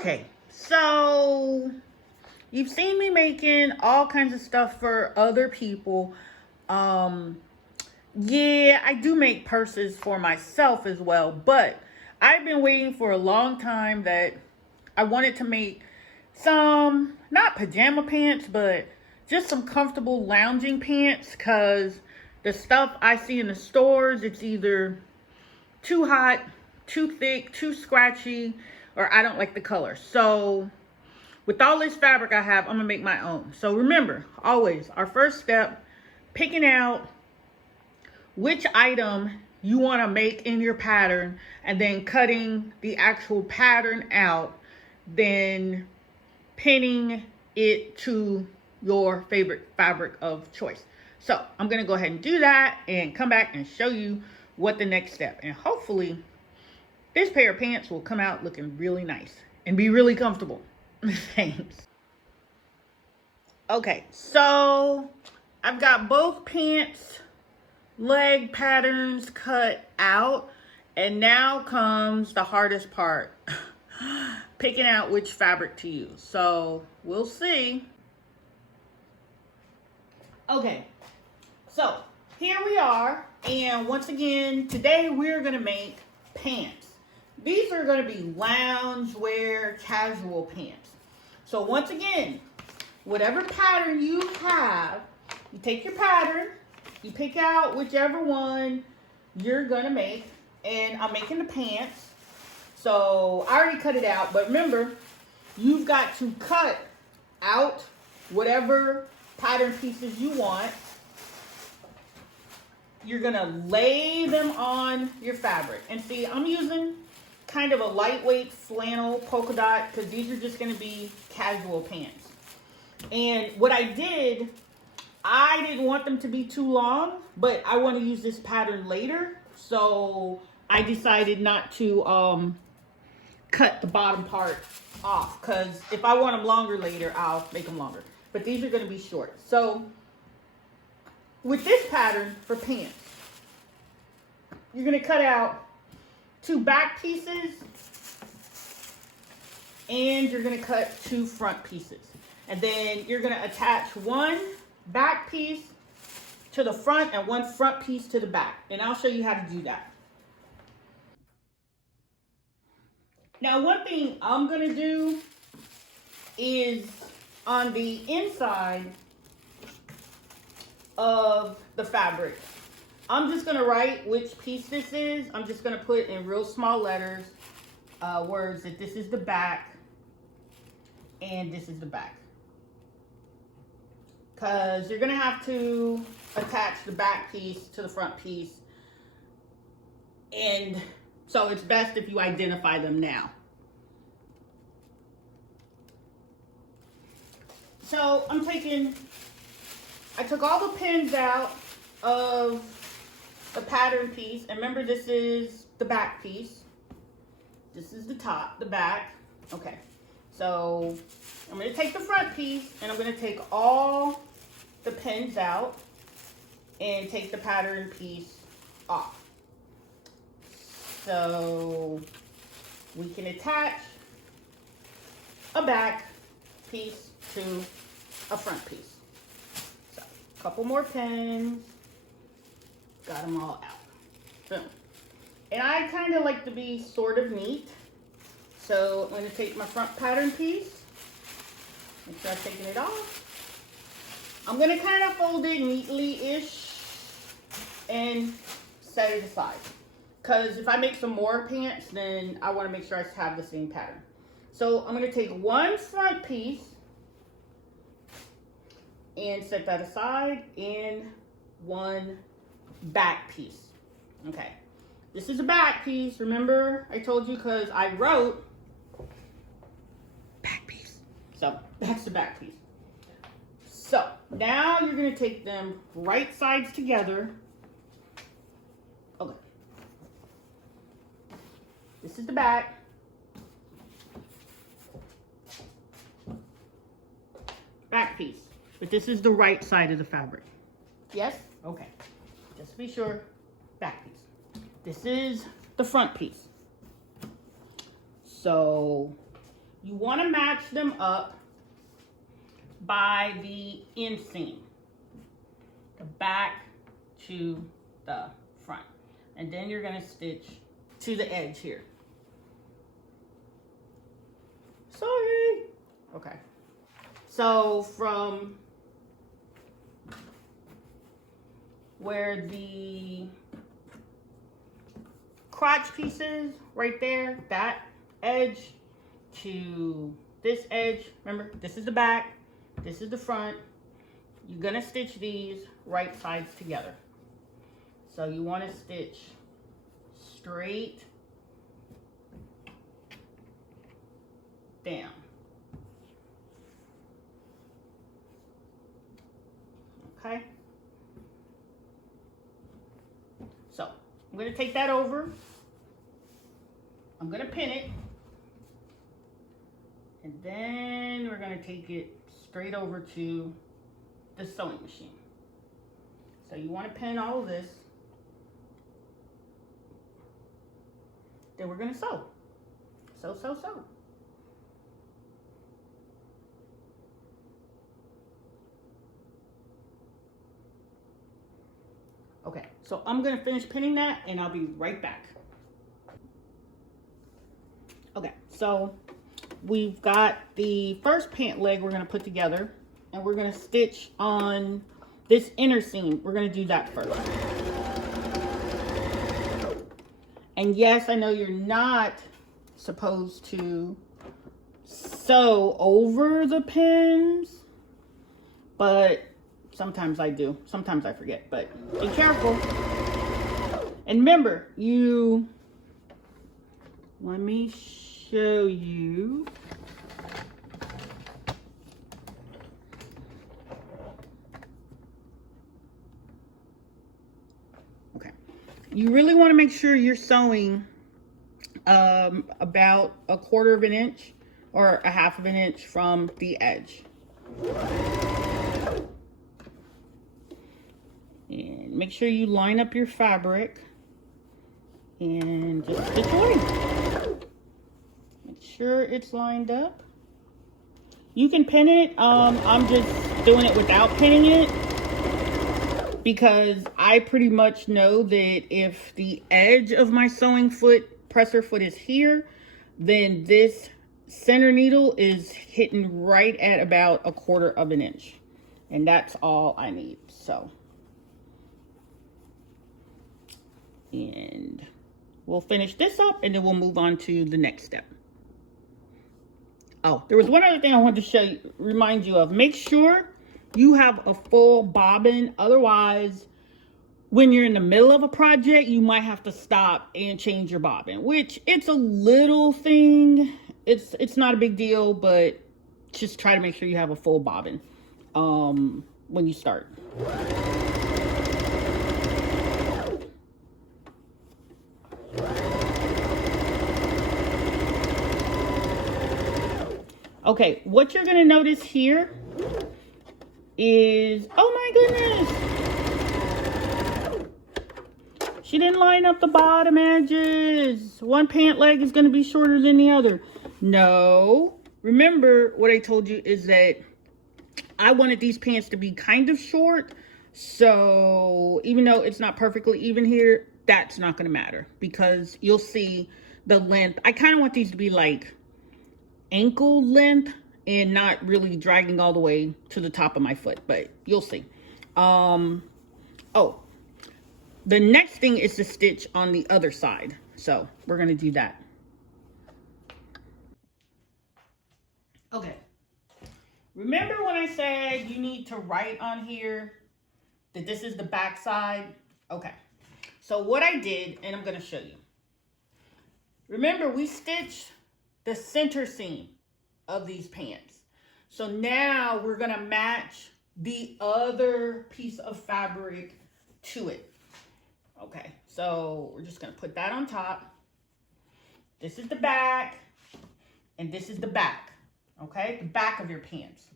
Okay, so you've seen me making all kinds of stuff for other people. Yeah, I do make purses for myself as well, but I've been waiting for a long time that I wanted to make some, not pajama pants, but just some comfortable lounging pants, because the stuff I see in the stores, it's either too hot, too thick, too scratchy, or I don't like the color. So with all this fabric I have, I'm gonna make my own. So remember, always, our first step, picking out which item you wanna make in your pattern, and then cutting the actual pattern out, then pinning it to your favorite fabric of choice. So I'm gonna go ahead and do that and come back and show you what the next step. And hopefully this pair of pants will come out looking really nice and be really comfortable. Thanks. Okay, so I've got both pants leg patterns cut out, and now comes the hardest part. Picking out which fabric to use. So we'll see. Okay, so here we are, and once again today we're gonna make pants. These are gonna be lounge wear casual pants. So once again, whatever pattern you have, you take your pattern, you pick out whichever one you're gonna make, and I'm making the pants. So I already cut it out, but remember, you've got to cut out whatever pattern pieces you want. You're gonna lay them on your fabric. And see, I'm using kind of a lightweight flannel polka dot, because these are just gonna be casual pants. And what I did, I didn't want them to be too long, but I want to use this pattern later. So I decided not to cut the bottom part off, because if I want them longer later, I'll make them longer. But these are going to be short. So with this pattern for pants, you're going to cut out 2 back pieces, and you're going to cut 2 front pieces. And then you're going to attach 1 back piece to the front and 1 front piece to the back. And I'll show you how to do that. Now, one thing I'm going to do is on the inside of the fabric, I'm just going to write which piece this is. I'm just going to put in real small letters, words, that this is the back and this is the back. Because you're going to have to attach the back piece to the front piece. And so it's best if you identify them now. So I took all the pins out of the pattern piece. And remember, this is the back piece. This is the top, the back. Okay. So I'm going to take the front piece, and I'm going to take all the pins out and take the pattern piece off. So we can attach a back piece to a front piece. So a couple more pins, got them all out. Boom. And I kind of like to be sort of neat. So I'm going to take my front pattern piece, make sure I've taken it off. I'm going to kind of fold it neatly-ish and set it aside. Because if I make some more pants, then I want to make sure I have the same pattern. So I'm going to take 1 front piece and set that aside, and 1 back piece. Okay. This is a back piece. Remember, I told you, because I wrote back piece. So that's the back piece. So now you're going to take them right sides together. Okay. This is the back. Back piece. But this is the right side of the fabric. Yes? Okay. Just to be sure. Back piece. This is the front piece. So you want to match them up by the inseam, the back to the front. And then you're going to stitch to the edge here. Sorry. Okay. So from where the crotch piece is, right there, that edge to this edge, remember, this is the back, this is the front. You're gonna stitch these right sides together. So you want to stitch straight down. Okay. So I'm going to take that over. I'm going to pin it. And then we're going to take it straight over to the sewing machine. So you want to pin all of this. Then we're going to sew. Sew, sew, sew. Okay, so I'm gonna finish pinning that and I'll be right back. Okay, so we've got the first pant leg we're gonna put together, and we're gonna stitch on this inner seam. We're gonna do that first. And yes, I know you're not supposed to sew over the pins, but sometimes I do. Sometimes I forget, but be careful. And remember, let me show you. Okay. You really want to make sure you're sewing about 1/4 of an inch or 1/2 of an inch from the edge. And make sure you line up your fabric and just stitch away. Make sure it's lined up. You can pin it. I'm just doing it without pinning it because I pretty much know that if the edge of my sewing foot, presser foot is here, then this center needle is hitting right at about 1/4 of an inch. And that's all I need. So. And we'll finish this up and then we'll move on to the next step. Oh, there was one other thing I wanted to remind you of. Make sure you have a full bobbin. Otherwise, when you're in the middle of a project, you might have to stop and change your bobbin, which it's a little thing. It's not a big deal, but just try to make sure you have a full bobbin when you start. Okay, what you're gonna notice here is, oh my goodness, she didn't line up the bottom edges. One pant leg is gonna be shorter than the other. No, remember what I told you is that I wanted these pants to be kind of short. So even though it's not perfectly even here, that's not gonna matter because you'll see the length. I kind of want these to be like ankle length and not really dragging all the way to the top of my foot, but you'll see. Oh, the next thing is to stitch on the other side, so we're going to do that. Okay, remember when I said you need to write on here that this is the back side? Okay, so what I did, and I'm going to show you. Remember, we stitched the center seam of these pants. So now we're gonna match the other piece of fabric to it. Okay, so we're just gonna put that on top. This is the back, and this is the back, okay? The back of your pants.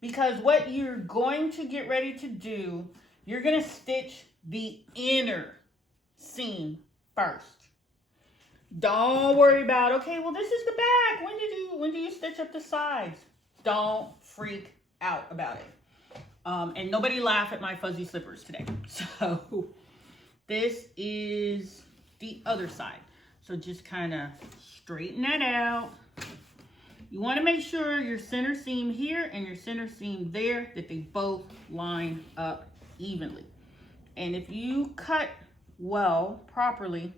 Because what you're going to get ready to do, you're gonna stitch the inner seam first. Don't worry about, okay, well, this is the back. When do you stitch up the sides? Don't freak out about it. And nobody laugh at my fuzzy slippers today. So this is the other side. So just kind of straighten that out. You want to make sure your center seam here and your center seam there, that they both line up evenly. And if you cut well, properly,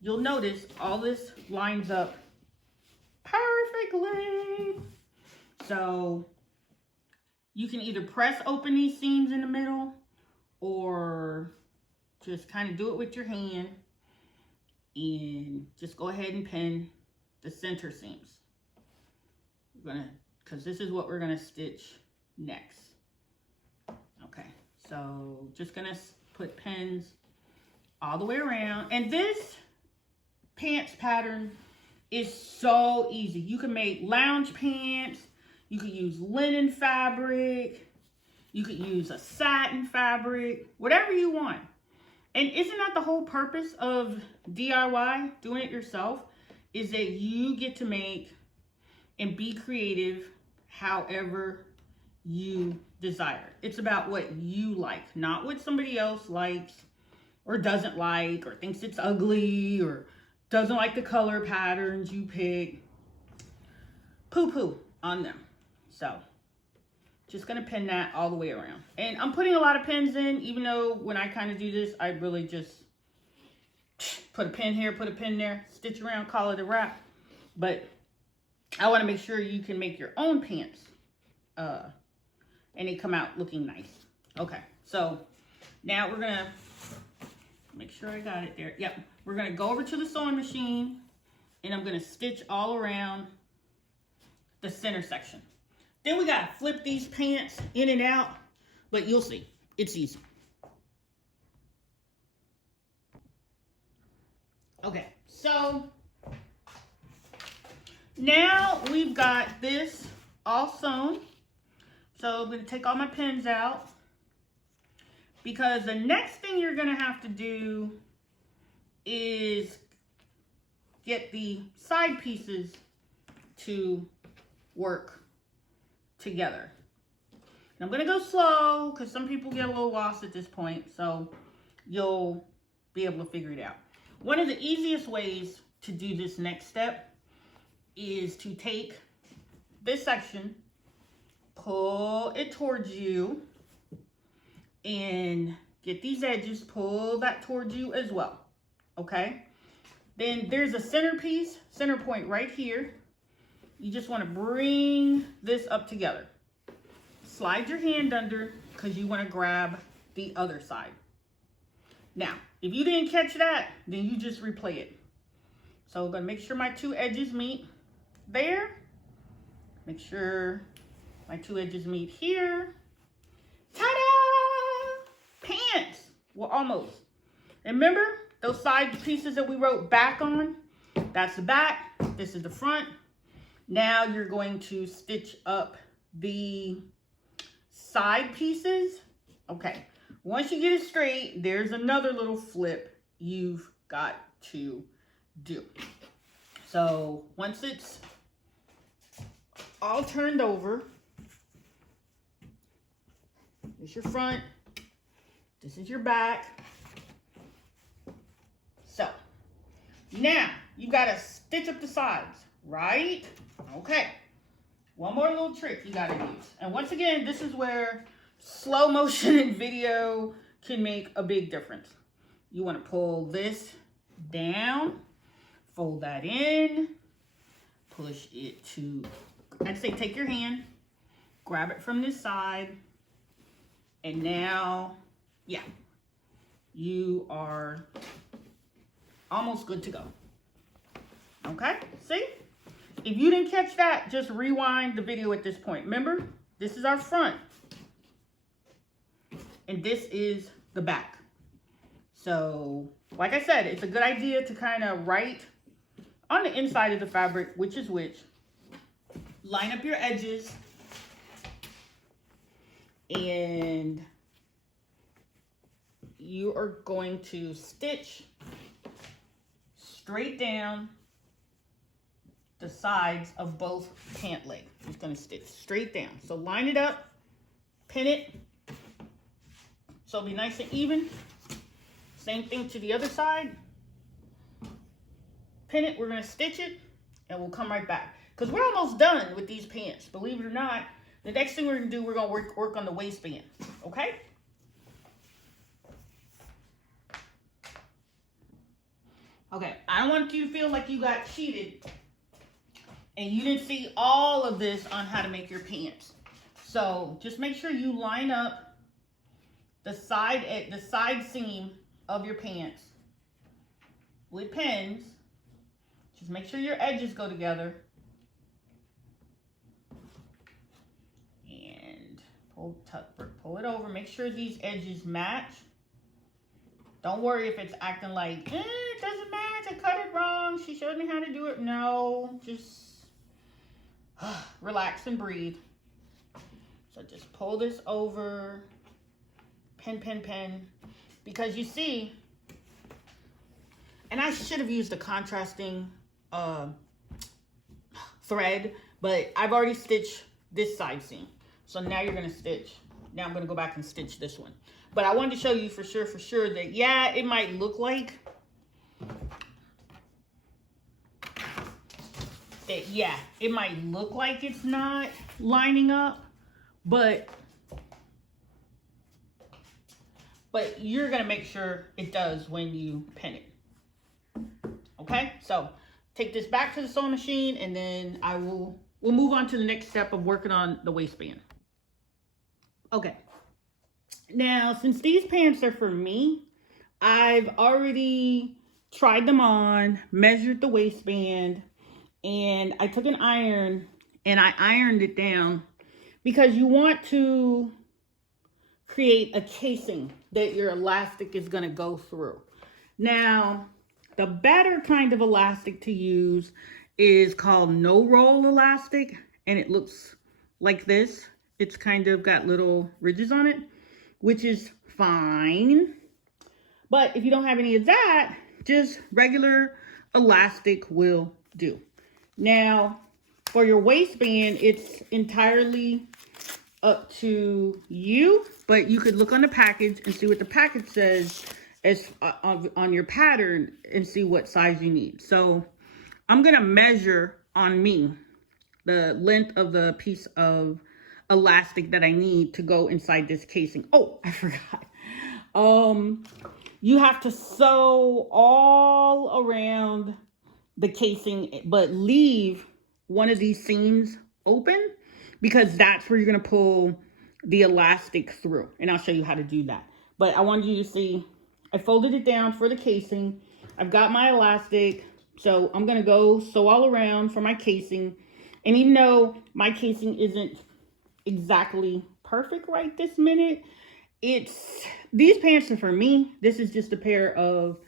you'll notice all this lines up perfectly. So you can either press open these seams in the middle or just kind of do it with your hand and just go ahead and pin the center seams. Because this is what we're gonna stitch next. Okay, so just gonna put pins all the way around. And this pants pattern is so easy. You can make lounge pants. You could use linen fabric. You could use a satin fabric, whatever you want. And isn't that the whole purpose of DIY, doing it yourself, is that you get to make and be creative however you desire. It's about what you like, not what somebody else likes or doesn't like or thinks it's ugly or doesn't like the color patterns you pick. Poo-poo on them. So just gonna pin that all the way around. And I'm putting a lot of pins in, even though when I kind of do this, I really just put a pin here, put a pin there, stitch around, call it a wrap. But I want to make sure you can make your own pants and they come out looking nice. Okay, so now we're gonna make sure I got it there. Yep, we're gonna go over to the sewing machine and I'm gonna stitch all around the center section. Then we gotta flip these pants in and out, but you'll see, it's easy. Okay, so now we've got this all sewn. So I'm gonna take all my pins out because the next thing you're gonna have to do is get the side pieces to work together. And I'm gonna go slow because some people get a little lost at this point, so you'll be able to figure it out. One of the easiest ways to do this next step is to take this section, pull it towards you, and get these edges, pull that towards you as well, okay? Then there's a center point right here. You just want to bring this up together. Slide your hand under because you want to grab the other side. Now, if you didn't catch that, then you just replay it. So I'm going to make sure my two edges meet there. Make sure my two edges meet here. Ta-da! Pants! Well, almost. And remember those side pieces that we wrote back on? That's the back. This is the front. Now you're going to stitch up the side pieces. Okay. Once you get it straight, there's another little flip you've got to do. So once it's all turned over, here's your front, this is your back. So now you gotta stitch up the sides, right? Okay, one more little trick you gotta use. And once again, this is where slow motion in video can make a big difference. You wanna pull this down, fold that in, push it to, I'd say take your hand, grab it from this side, and now, yeah, you are almost good to go. Okay, see? If you didn't catch that, just rewind the video at this point. Remember, this is our front, and this is the back. So, like I said, it's a good idea to kind of write on the inside of the fabric which is which. Line up your edges, and you are going to stitch straight down the sides of both pant legs. Just gonna stitch straight down. So line it up, pin it, so it'll be nice and even. Same thing to the other side. Pin it, we're gonna stitch it, and we'll come right back. Because we're almost done with these pants. Believe it or not, the next thing we're gonna do, we're gonna work on the waistband, okay? Okay, I don't want you to feel like you got cheated and you didn't see all of this on how to make your pants. So just make sure you line up the side seam of your pants with pins. Just make sure your edges go together. And pull it over. Make sure these edges match. Don't worry if it's acting like, it doesn't match, I cut it wrong, she showed me how to do it. No, just relax and breathe. So just pull this over, pin, pin, pin. Because you see, and I should have used a contrasting thread, but I've already stitched this side seam. So now you're gonna stitch. Now I'm gonna go back and stitch this one. But I wanted to show you for sure that, yeah, it might look like that, yeah, it might look like it's not lining up, but you're gonna make sure it does when you pin it. Okay, so take this back to the sewing machine, and then we'll move on to the next step of working on the waistband. Okay. Now, since these pants are for me, I've already tried them on, measured the waistband, and I took an iron and I ironed it down because you want to create a casing that your elastic is going to go through. Now, the better kind of elastic to use is called no-roll elastic, and it looks like this. It's kind of got little ridges on it, which is fine. But if you don't have any of that, just regular elastic will do. Now, for your waistband, it's entirely up to you, but you could look on the package and see what the package says as on your pattern and see what size you need. So I'm gonna measure on me the length of the piece of elastic that I need to go inside this casing. Oh, I forgot. You have to sew all around the casing, but leave one of these seams open because that's where you're going to pull the elastic through. And I'll show you how to do that. But I wanted you to see, I folded it down for the casing. I've got my elastic. So I'm going to go sew all around for my casing. And even though my casing isn't exactly perfect right this minute, these pants are for me. This is just a pair of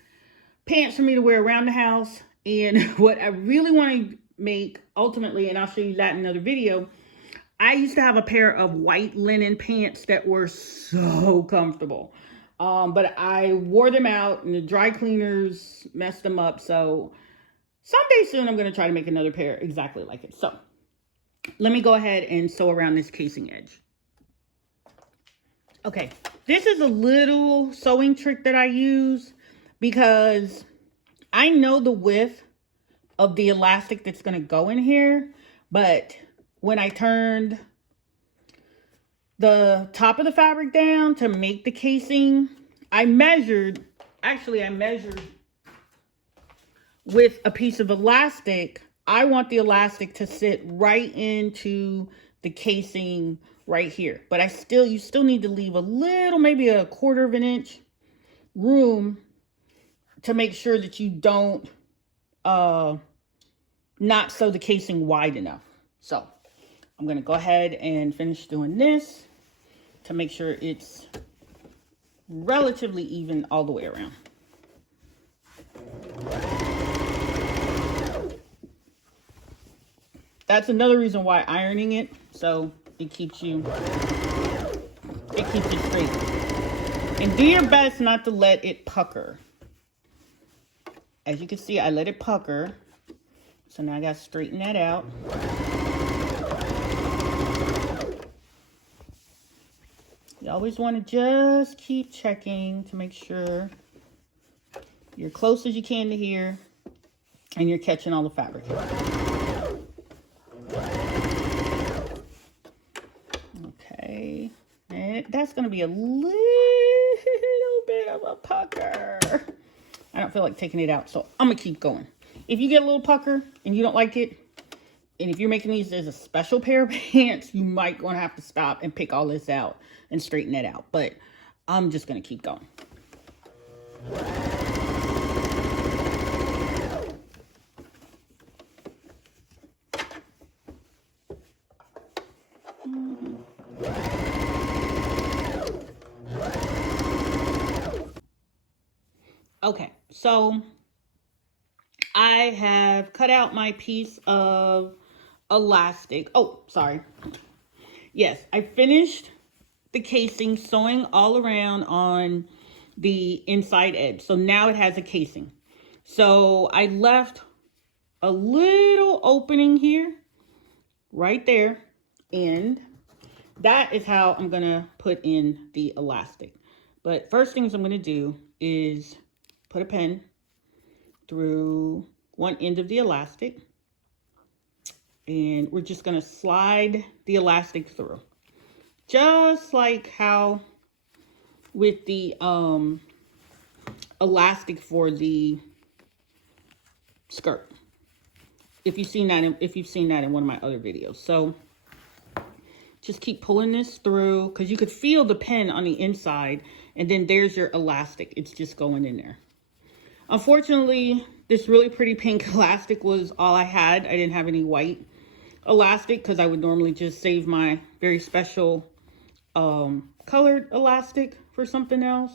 pants for me to wear around the house. And what I really want to make ultimately, and I'll show you that in another video, I used to have a pair of white linen pants that were so comfortable, but I wore them out and the dry cleaners messed them up. So someday soon I'm going to try to make another pair exactly like it. So let me go ahead and sew around this casing edge. Okay, this is a little sewing trick that I use because I know the width of the elastic that's going to go in here, but when I turned the top of the fabric down to make the casing, I measured with a piece of elastic. I want the elastic to sit right into the casing right here. But you still need to leave a little, maybe a 1/4 of an inch room to make sure that you don't not sew the casing wide enough. So I'm going to go ahead and finish doing this to make sure it's relatively even all the way around. That's another reason why ironing it, so it keeps it straight. And do your best not to let it pucker. as you can see, I let it pucker. So now I got to straighten that out. You always want to just keep checking to make sure you're close as you can to here and you're catching all the fabric. Okay, and that's going to be a little bit of a pucker. I don't feel like taking it out, so I'm going to keep going. If you get a little pucker and you don't like it, and if you're making these as a special pair of pants, you might want to have to stop and pick all this out and straighten it out. But I'm just going to keep going. Okay, so I have cut out my piece of elastic. Oh, sorry. Yes, I finished the casing, sewing all around on the inside edge. So now it has a casing. So I left a little opening here, right there. And that is how I'm going to put in the elastic. But first things I'm going to do is put a pin through one end of the elastic, and we're just going to slide the elastic through, just like how with the elastic for the skirt, if you've seen that in one of my other videos. So just keep pulling this through, because you could feel the pin on the inside, and then there's your elastic. It's just going in there. Unfortunately, this really pretty pink elastic was all I had. I didn't have any white elastic, because I would normally just save my very special colored elastic for something else,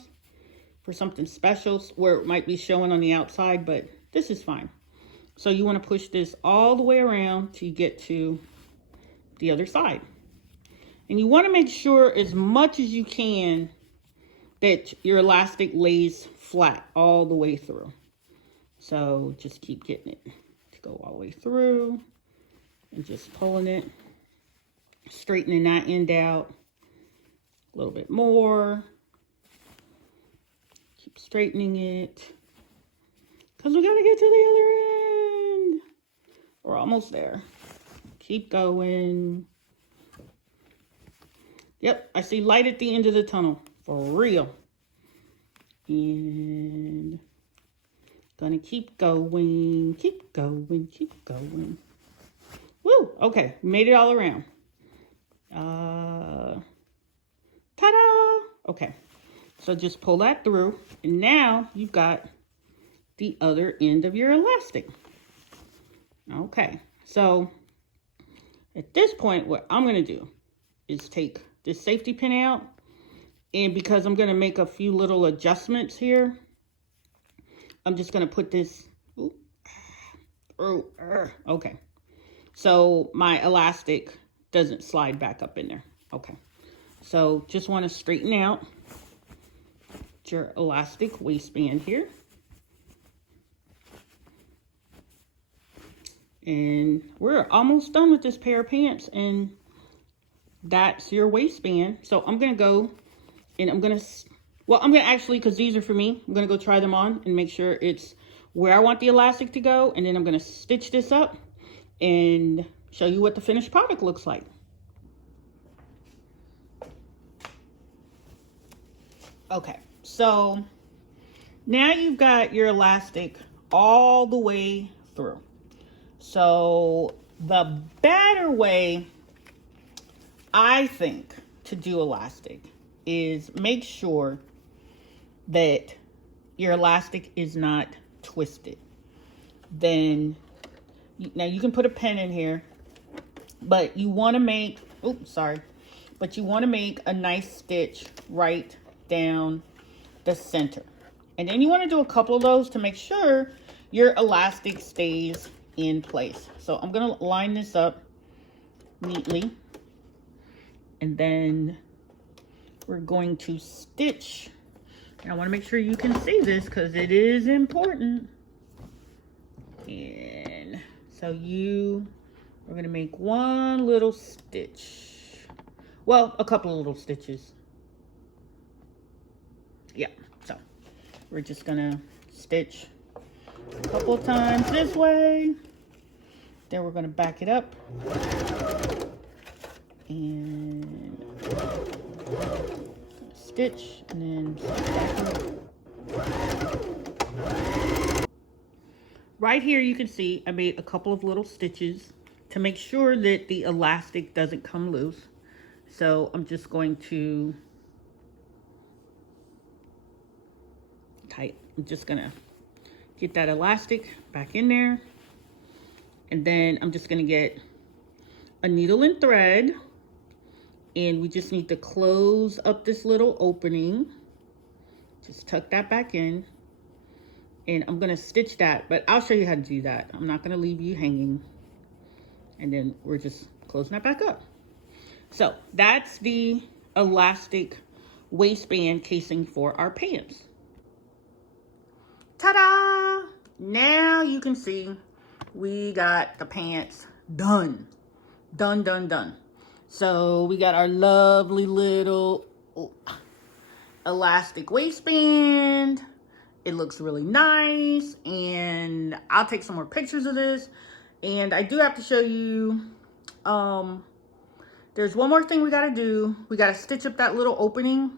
for something special where it might be showing on the outside, but this is fine. So you want to push this all the way around till you get to the other side. And you want to make sure as much as you can that your elastic lays flat all the way through. So just keep getting it to go all the way through and just pulling it, straightening that end out a little bit more. Keep straightening it, because we got to get to the other end. We're almost there. Keep going. Yep, I see light at the end of the tunnel, for real. And gonna keep going, keep going, keep going. Woo, okay, made it all around. Ta-da! Okay, so just pull that through, and now you've got the other end of your elastic. Okay, so at this point, what I'm gonna do is take this safety pin out, and because I'm gonna make a few little adjustments here, I'm just gonna put this through. Okay, so my elastic doesn't slide back up in there. Okay, so just want to straighten out your elastic waistband here, and we're almost done with this pair of pants, and that's your waistband. So I'm gonna go and I'm gonna actually, because these are for me, I'm gonna go try them on and make sure it's where I want the elastic to go, and then I'm gonna stitch this up and show you what the finished product looks like. Okay, so now you've got your elastic all the way through. So the better way, I think, to do elastic is make sure that your elastic is not twisted. Then, now you can put a pin in here, but you want to make, but you want to make a nice stitch right down the center. And then you want to do a couple of those to make sure your elastic stays in place. So I'm going to line this up neatly, and then we're going to stitch. And I want to make sure you can see this because it is important. So we're gonna make one little stitch. Well, a couple of little stitches. Yeah, so we're just gonna stitch a couple of times this way. Then we're gonna back it up. And stitch, and then back up. Right here you can see I made a couple of little stitches to make sure that the elastic doesn't come loose. So I'm just going to I'm just gonna get that elastic back in there, and then I'm just gonna get a needle and thread, and we just need to close up this little opening. Just tuck that back in, and I'm gonna stitch that, but I'll show you how to do that. I'm not gonna leave you hanging. And then we're just closing that back up. So that's the elastic waistband casing for our pants. Ta-da! Now you can see we got the pants done. Done, done, done. So we got our lovely little elastic waistband. It looks really nice, and I'll take some more pictures of this. And I do have to show you, there's one more thing we gotta do. We gotta stitch up that little opening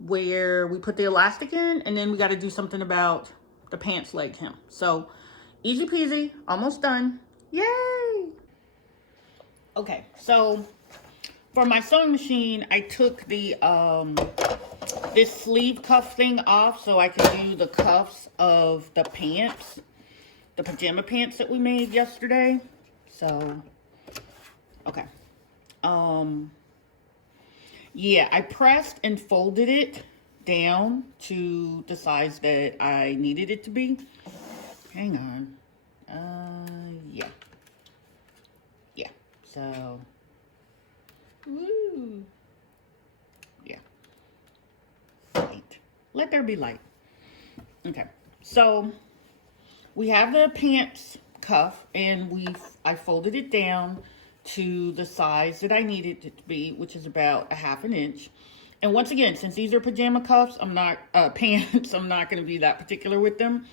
where we put the elastic in, and then we gotta do something about the pants leg hem. So easy peasy, almost done. Yay! Okay, so for my sewing machine, I took the this sleeve cuff thing off so I can do the cuffs of the pants, the pajama pants that we made yesterday. So, okay. Yeah, I pressed and folded it down to the size that I needed it to be. Hang on. Yeah. Yeah, so, woo. Yeah. Light. Let there be light. Okay, so we have the pants cuff, and I folded it down to the size that I needed it to be, which is about 1/2 inch. And once again, since these are pajama cuffs, I'm not pants, I'm not going to be that particular with them.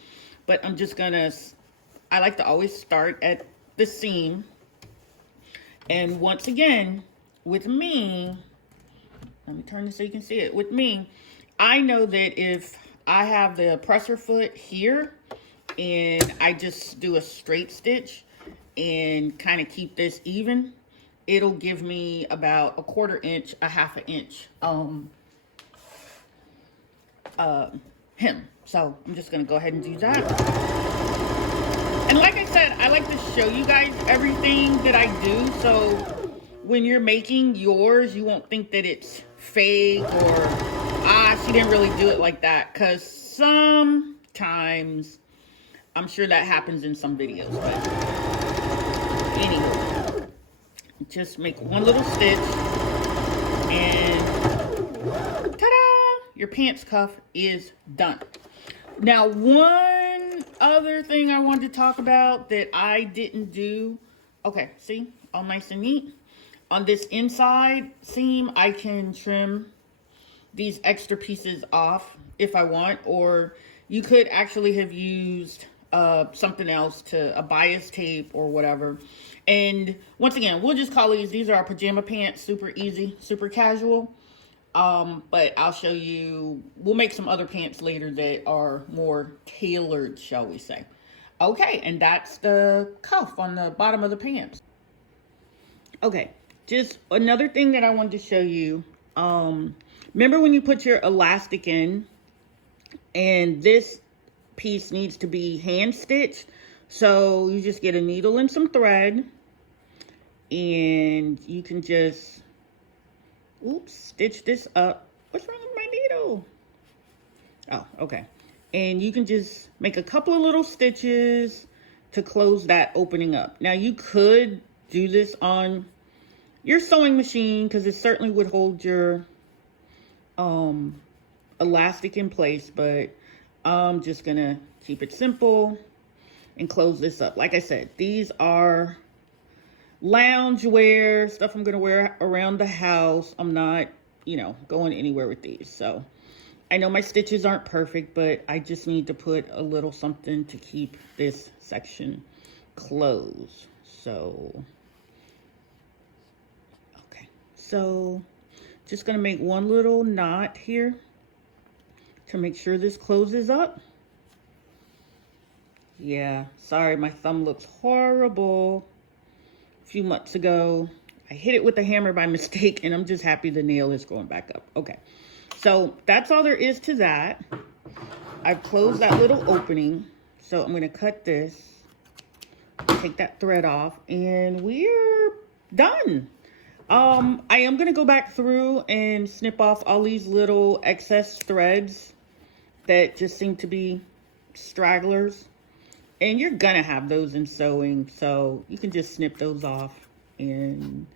But I'm just gonna, I like to always start at the seam. And once again, with me, let me turn this so you can see it. With me, I know that if I have the presser foot here and I just do a straight stitch and kind of keep this even, it'll give me about 1/4 inch, 1/2 inch hem. So I'm just gonna go ahead and do that. And like I said, I like to show you guys everything that I do, so when you're making yours, you won't think that it's fake or she didn't really do it like that, because sometimes I'm sure that happens in some videos. But anyway, just make one little stitch, and ta-da! Your pants cuff is done. Now, one other thing I wanted to talk about that I didn't do. Okay, see, all nice and neat. On this inside seam, I can trim these extra pieces off if I want, or you could actually have used something else, a bias tape or whatever. And once again, we'll just call these are our pajama pants, super easy, super casual. But I'll show you, we'll make some other pants later that are more tailored, shall we say. Okay, and that's the cuff on the bottom of the pants. Okay, just another thing that I wanted to show you. Remember when you put your elastic in, and this piece needs to be hand stitched. So you just get a needle and some thread, and you can just, stitch this up. What's wrong with my needle? Oh, okay. And you can just make a couple of little stitches to close that opening up. Now you could do this on your sewing machine, because it certainly would hold your elastic in place, but I'm just gonna keep it simple. and close this up. Like I said, these are lounge wear, stuff I'm gonna wear around the house. I'm not, you know, going anywhere with these. So I know my stitches aren't perfect, but I just need to put a little something to keep this section closed. So, okay. So just gonna make one little knot here to make sure this closes up. Yeah, sorry, my thumb looks horrible. A few months ago, I hit it with a hammer by mistake, and I'm just happy the nail is going back up. Okay, so that's all there is to that. I've closed that little opening, so I'm gonna cut this, take that thread off, and we're done. I am gonna go back through and snip off all these little excess threads that just seem to be stragglers. And you're gonna have those in sewing, so you can just snip those off, and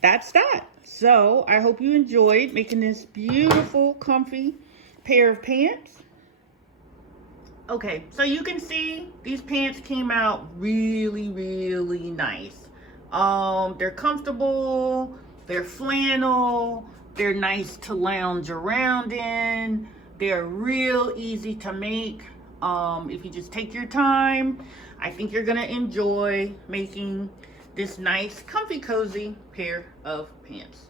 that's that. So I hope you enjoyed making this beautiful, comfy pair of pants. Okay, so you can see these pants came out really, really nice. They're comfortable, they're flannel, they're nice to lounge around in, they're real easy to make. If you just take your time, I think you're gonna enjoy making this nice, comfy, cozy pair of pants.